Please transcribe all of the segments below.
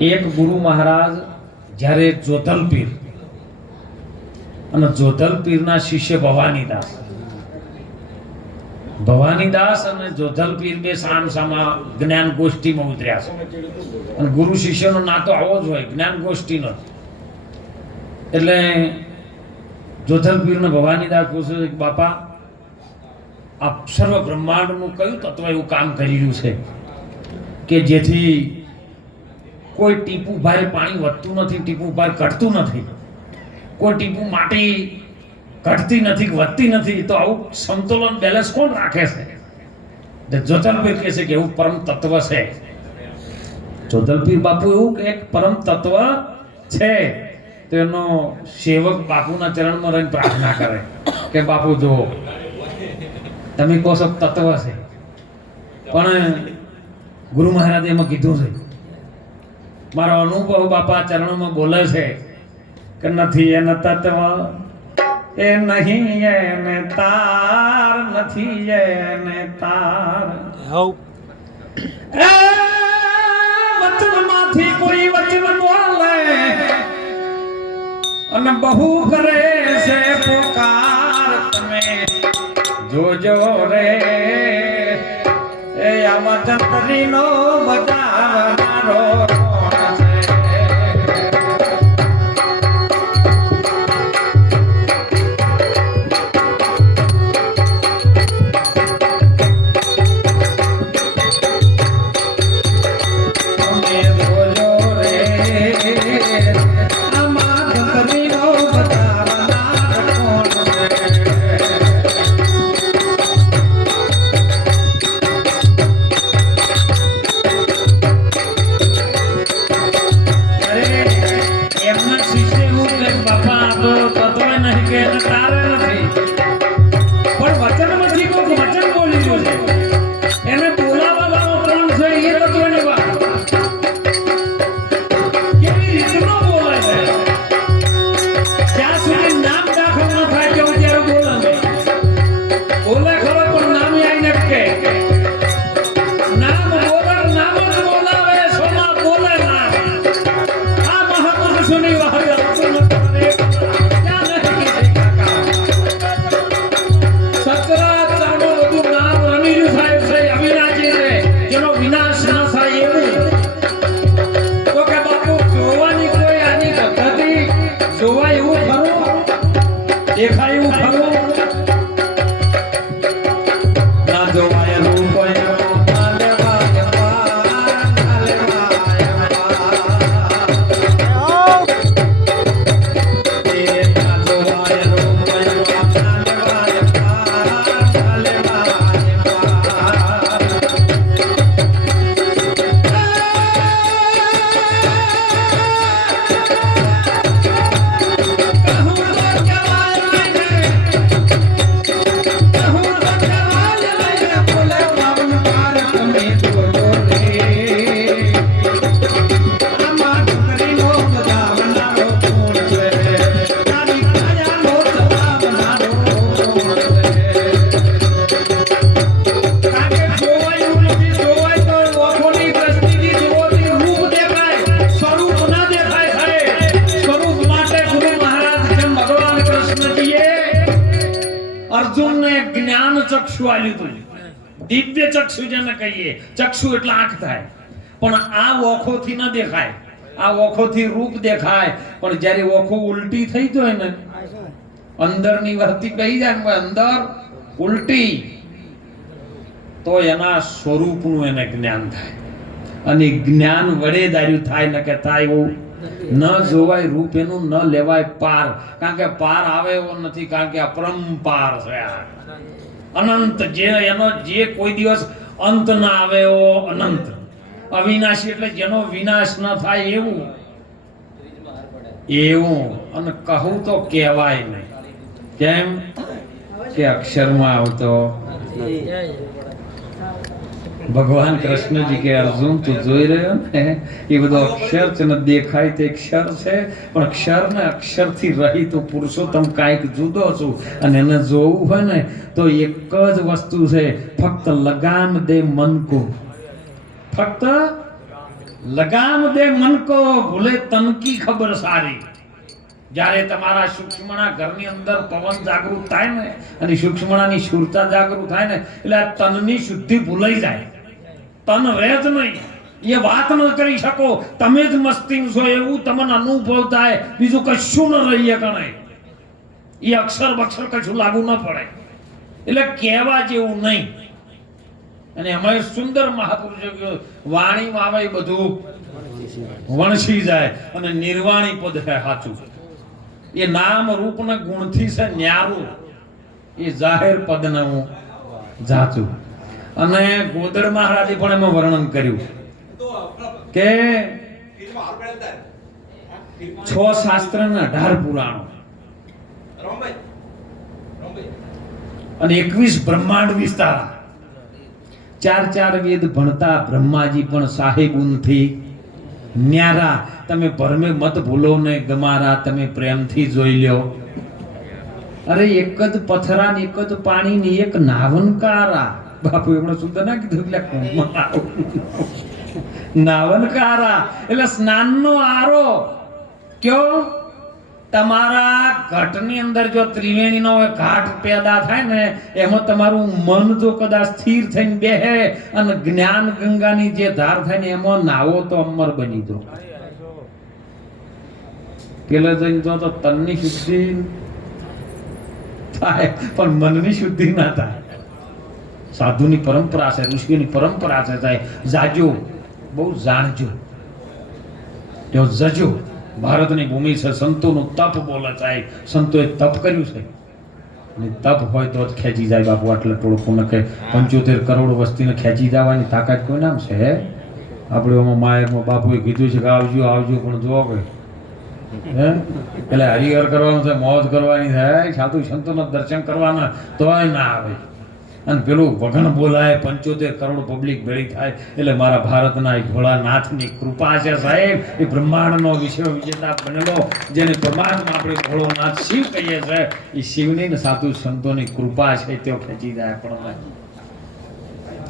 એક ગુરુ મહારાજ જ્યારે જોધલ પીર અને જોધલ પીરના શિષ્ય ભવાનીદાસ અને જોધલ પીર બે સામસામા જ્ઞાન ગોષ્ઠીમાં ઉતર્યા છે અને ગુરુ શિષ્યનો નાતો આવો જ હોય, જ્ઞાન ગોષ્ઠીનો. એટલે જોધલ પીરને ભવાનીદાસ પૂછે છે કે બાપા, આ સર્વ બ્રહ્માંડનું કયું તત્વ એવું કામ કરી રહ્યું છે કે જેથી કોઈ ટીપું ભારે પાણી વધતું નથી, ટીપું ભારે ઘટતું નથી, કોઈ ટીપું માટી ઘટતી નથી, વધતી નથી, તો આવું સંતુલન બેલેન્સ કોણ રાખે છે? જોધલપીર કહે છે કે એવું પરમ તત્વ છે. જોધલપીર બાપુ એવું કે એક પરમ તત્વ છે. તો એનો સેવક બાપુના ચરણમાં રહીને પ્રાર્થના કરે કે બાપુ જો તમે કહો છો તત્વ છે, પણ ગુરુ મહારાજે એમાં કીધું છે, મારો અનુભવ બાપા ચરણોમાં બોલે છે કે નથી એને તત્વ, એ નહીં એને તાર, નથી એને તાર. વચનમાંથી કોઈ વચન બોલે અને બહુ કરે છે પોકાર, તમે જોજો રે એ આમાં ચંદ્રીનો બચાવનારો દેખાયું ખરું ના જોવાય રૂપ ચક્ષુ આલ્યું હતું, દિવ્ય ચક્ષુ જેને કહીએ. ચક્ષુ એટલે આંખ થાય, પણ આ ઓખોથી ન દેખાય. આ ઓખોથી રૂપ દેખાય, પણ જ્યારે ઓખો ઉલટી થઈ જાય ને, અંદરની વસ્તી કહી જાય ને અંદર ઉલટી, તો એના સ્વરૂપનું એને જ્ઞાન થાય. અને જ્ઞાન વડે દાર્યું થાય ને કે થાય એવું ન જોવાય રૂપ એનું, ન લેવાય પાર. કારણ કે પાર આવે એવો નથી, કારણ કે અપરંપાર છે, અનંત. જે એનો જે કોઈ દિવસ અંત ના આવે એવો અનંત, અવિનાશી. એટલે જેનો વિનાશ ન થાય એવું એવું. અને કહું તો કહેવાય નહીં. કેમ કે અક્ષરમાં આવતો. ભગવાન કૃષ્ણજી કે અર્જુન તું જોઈ રહ્યો ને એ બધો અક્ષર છે ને, દેખાય તે અક્ષર છે, પણ અક્ષર ને અક્ષર થી રહિત પુરુષોત્તમ કાંઈક જુદો છું. અને એને જોવું હોય ને તો એક જ વસ્તુ છે, ફક્ત લગામ દે મન કો, ફક્ત લગામ દે મન કો ભૂલે તન કી ખબર સારી. જ્યારે તમારા સૂક્ષ્મના ઘરની અંદર પવન જાગૃત થાય ને અને સૂક્ષ્મણાની શુરતા જાગૃત થાય ને એટલે આ તનની શુદ્ધિ ભૂલાઈ જાય. તન રહે જ નહીં. એ વાત ન કરી શકો, તમે જ મસ્તી છો એવું તમને અનુભવ થાય, બીજું કશું ન રહીએ ગણાય. એ અક્ષર બક્ષર કશું લાગુ ન પડે. એટલે કહેવા જેવું નહીં. અને અમારે સુંદર મહાપુરુષો વાણીમાં આવે એ બધું વણસી જાય અને નિર્વાણી પદ છે સાચું. એ નામ રૂપ ને ગુણથી છે ન્યારું, એ જાહેર પદ ને હું જાચું. અને ગોદડ મહારાજે પણ એમાં વર્ણન કર્યું કે 6 શાસ્ત્ર ને 18 પુરાણો અને 21 બ્રહ્માંડ વિસ્તારા. 4 વેદ ભણતા બ્રહ્માજી પણ સાહેબુનથી ન્યારા. તમે ભરમે મત ભૂલો ને ગમારા, તમે પ્રેમથી જોઈ લ્યો. અરે એક જ પથરા ને એક જ પાણી ને એક નાવનકારા. બાપુ એમણે સુંદર ના કીધું એટલે નાવનકારા એટલે સ્નાનનો આરો. કયો તમારા ઘટની અંદર જો ત્રિવેણીનો ઘાટ પેદા થાય ને એમાં તમારું મન જો કદાચ સ્થિર થઈને બેહે અને જ્ઞાન ગંગાની જે ધાર થાય ને એમાં નાવો તો અમર બની દો. પેલા જઈને જો તો તનની શુદ્ધિ થાય પણ મનની શુદ્ધિ ના થાય. સાધુની પરંપરા છે, ઋષિઓની પરંપરા છે. થાય જાજો, બહુ જાણજો, જો જજો. ભારતની ભૂમિ છે, સંતોનું તપ બોલે સાહેબ. સંતોએ તપ કર્યું છે અને તપ હોય તો જ ખેંચી જાય બાપુ. આટલે ટોળકું ન કે 75 કરોડ વસ્તીને ખેંચી જવાની તાકાત કોઈ નામ છે? આપણે એમાં માયરમાં બાપુએ કીધું છે કે આવજો આવજો, પણ જો કે એટલે હરિહર કરવાનું છે, મોજ કરવાની થાય, સાધુ સંતોના દર્શન કરવાના તોય ના આવે. અને પેલું વગણ બોલાય 75 કરોડ પબ્લિક ભેળી થાય એટલે મારા ભારતના એક ભોળાનાથની કૃપા છે સાહેબ. એ બ્રહ્માંડનો વિશ્વ વિજેતા બનેલો જેને પરમાત્મા આપણે ભોળોનાથ શિવ કહીએ છે, એ શિવની ને સાધુ સંતોની કૃપા છે. તેઓ ખેંચી જાય. પણ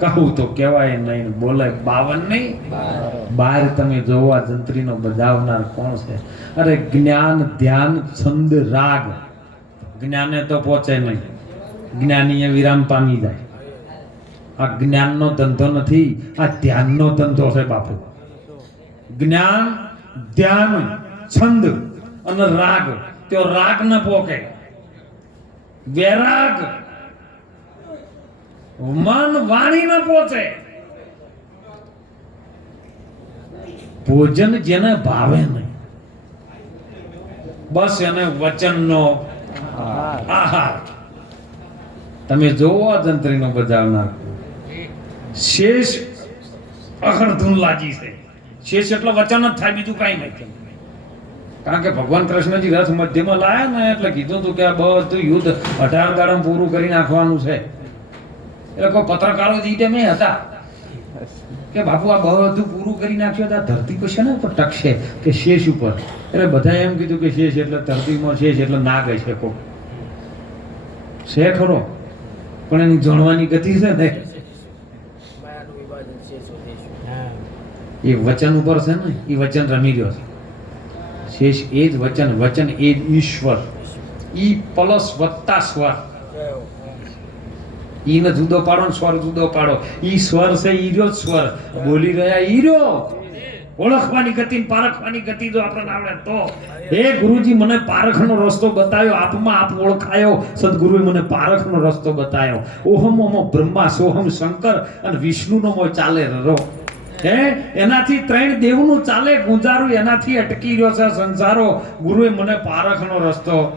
કહું તો કહેવાય નહીં, બોલાય 52 નહીં. 12 તમે જોવા જંત્રીનો બજાવનાર કોણ છે? અરે જ્ઞાન, ધ્યાન, છંદ, રાગ. જ્ઞાને તો પહોંચે નહીં. જ્ઞાનીએ વિરામ પામી જાય. આ જ્ઞાનનો ધંધો નથી, આ ધ્યાનનો ધંધો છે બાપુ. જ્ઞાન, ધ્યાન, છંદ અને રાગ. તેઓ રાગ ન પોકે. વૈરાગ, મન વાણી ન પહોંચે. ભોજન જેને ભાવે નહીં, બસ એને વચનનો આહાર. તમે જોવો જંત્રીનો બજાવનાર શેષ અખડધૂન લાજી છે. શેષ એટલે વચન જ થાય, બીજું કઈ નહીં. કારણ કે ભગવાન કૃષ્ણજી રથ મધ્યમાં લાયા ને એટલે કીધું હતું કે આ બધું યુદ્ધ 18 દાડામાં પૂરું કરી નાખવાનું છે. એટલે કોઈ પત્રકારો જીતે મેં હતા કે બાપુ આ બધું પૂરું કરી નાખ્યું તો આ ધરતી પર છે ને ઉપર ટકશે કે શેષ ઉપર. એટલે બધા એમ કીધું કે શેષ એટલે ધરતીમાં, શેષ એટલે નાગ હશે. કો છે ખરો, પણ એની જાણવાની ગતિ છે ને એ વચન ઉપર છે ને. એ વચન રમી રહ્યો છે. શેષ એ જ વચન, વચન એ જ ઈશ્વર. ઈ પ્લસ વત્તા સ્વર. ઈ ને જુદો પાડો ને સ્વર જુદો પાડો. ઈ સ્વર છે, ઈ રહ્યો સ્વર બોલી રહ્યા. ઈ રહ્યો ઓળખવાની ગતિ, પારખવાની ગતિ જો આપણને આવડે તો. હે ગુરુજી મને પારખનો રસ્તો બતાવ્યો, આપમાં આપ ઓળખાયો. સદગુરુએ મને પારખનો રસ્તો બતાવ્યો. ઓહમ ઓમો બ્રહ્મા, સોહમ શંકર અને વિષ્ણુનો મોય ચાલે રરો. હે એનાથી 3 દેવનું ચાલે ગુંજારું, એનાથી અટકી રહ્યો છે સંસારો. ગુરુએ મને પારખનો રસ્તો.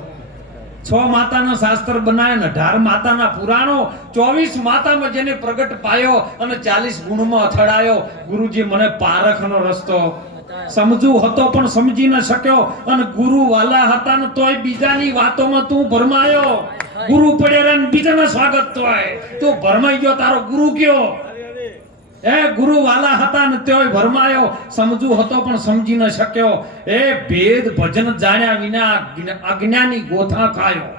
6 માતાના શાસ્ત્ર બનાવ્યા ને 18 માતાના પુરાણો. 24 માતામાં જેને પ્રગટ પાયો અને 40 ગુણમાં અથડાયો. ગુરુજી મને પારખનો રસ્તો. સમજુ હતો પણ સમજી ન શક્યો અને ગુરુ વાલા હતા ને તોય બીજાની વાતોમાં તું ભરમાયો. ગુરુ પડ્યા ને બીજાના સ્વાગત તોય તું ભરમાઈ ગયો. તારો ગુરુ કયો? એ ગુરુ વાલા હતા ને તોય ભરમાયો. સમજુ હતો પણ સમજી ન શક્યો. એ ભેદ ભજન જાણ્યા વિના અજ્ઞાની ગોથા ખાયો.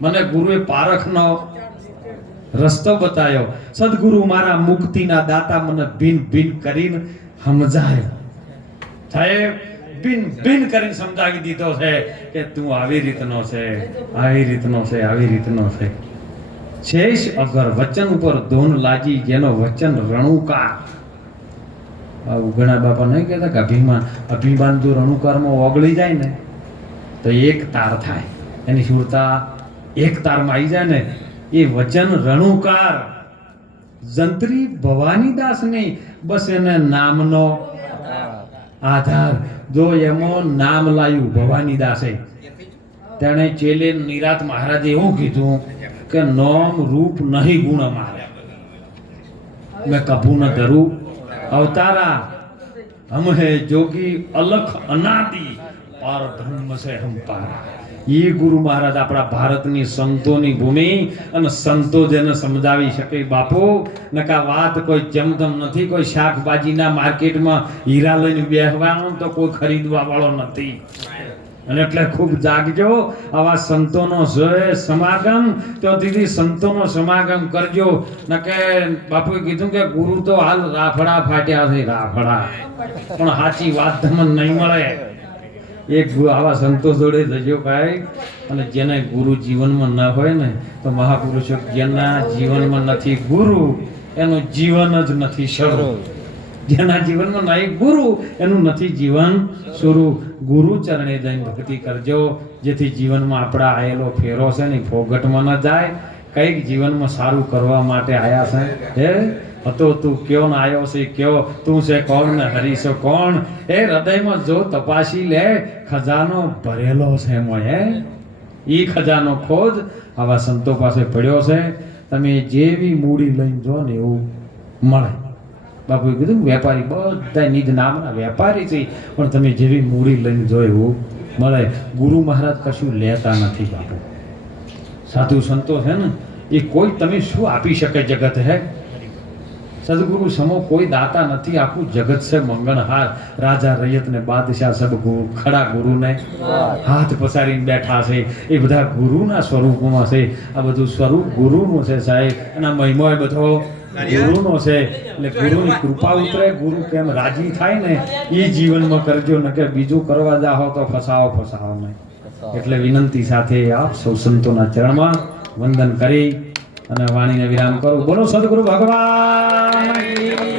મને ગુરુએ પારખનો રસ્તો બતાવ્યો. સદગુરુ મારા મુક્તિના દાતા મને ભીન ભીન કરીને સમજાય. સાહેબ બિન બિન કરીને સમજાવી દીધો છે કે તું આવી રીતનો છે, આવી રીતનો છે, આવી રીતનો છે. શેષ અગર વચન ઉપર ધોન લાજી, જેનો વચન રણુકાર. ઘણા બાપા નહીં કહેતા કે અભિમાન જો રણુકારમાં ઓગળી જાય ને તો એક તાર થાય, એની સુરતા એક તારમાં આવી જાય ને એ વચન રણુકાર. જંત્રી ભવાનીદાસ નહીં, બસ એને નામનો આધાર. જો એમાં નામ લાયું ભવાનીદાસે, તેણે ચેલે નિરાત મહારાજે એવું કીધું કે નોમ રૂપ નહીં ગુણ મારે, મેં કભુ ન ધરું અવતારા, હમ હે જોગી અલખ અનાદિ પર બ્રહ્મ સે હમ પારા. એ ગુરુ મહારાજ આપણા ભારતની સંતોની ભૂમિ, અને સંતો જેને સમજાવી શકે બાપુ. નકા વાત કોઈ જમતમ નથી, કોઈ શાકભાજીના માર્કેટમાં હીરા લઈને બેસવાનો તો કોઈ ખરીદવા વાળો નથી. અને એટલે ખૂબ જાગજો, આવા સંતોનો સમાગમ તો દીદી સંતોનો સમાગમ કરજો. નકે બાપુએ કીધું કે ગુરુ તો હાલ રાફડા ફાટ્યા છે, રાફડા, પણ સાચી વાત તમને નહીં મળે. એક આવા સંતો જોડે જજો ભાઈ. અને જેને ગુરુ જીવનમાં ન હોય ને તો મહાપુરુષો જેના જીવનમાં નથી ગુરુ એનું જીવન જ નથી શરૂ. જેના જીવનમાં નહીં ગુરુ એનું નથી જીવન શરૂ. ગુરુ ચરણે જઈને ભક્તિ કરજો, જેથી જીવનમાં આપણા આયેલો ફેરો છે ને ફોગટમાં ન જાય. કંઈક જીવનમાં સારું કરવા માટે આયા છે. હે હતો તું ક્યો ને આવ્યો છે ક્યો, તું છે કોણ ને હરીશો કોણ. એ હૃદયમાં જો તપાસી લે, ખજાનો ભરેલો છે મોય. એ ખજાનો ખોજ આવા સંતો પાસે પડ્યો છે. તમે જેવી મૂડી લઈને જો ને એવું મળે. બાપુએ કીધું વેપારી બધા નિજ નામના વેપારી છે, પણ તમે જેવી મૂડી લઈને જો એવું મળે. ગુરુ મહારાજ કશું લેતા નથી બાપુ. સાધુ સંતો છે ને એ કોઈ તમે શું આપી શકે જગત હે. સદગુરુ સમો કોઈ દાતા નથી. આખું જગત છે મંગણહાર. રાજા રૈયત ને બાદશાહ સબ ગુરુ ખડા ગુરુને હાથ પસારીને બેઠા છે. એ બધા ગુરુના સ્વરૂપમાં છે. આ બધું સ્વરૂપ ગુરુનું છે સાહેબ, અને મહિમો એ બધો ગુરુનો છે. એટલે ગુરુની કૃપા ઉતરે, ગુરુ કેમ રાજી થાય ને એ જીવનમાં કરજો, ન કે બીજું કરવા જાઓ તો ફસાવો નહીં. એટલે વિનંતી સાથે આપ સૌ સંતોના ચરણમાં વંદન કરી અને વાણીને વિરામ કરું. બોલો સદગુરુ ભગવાન.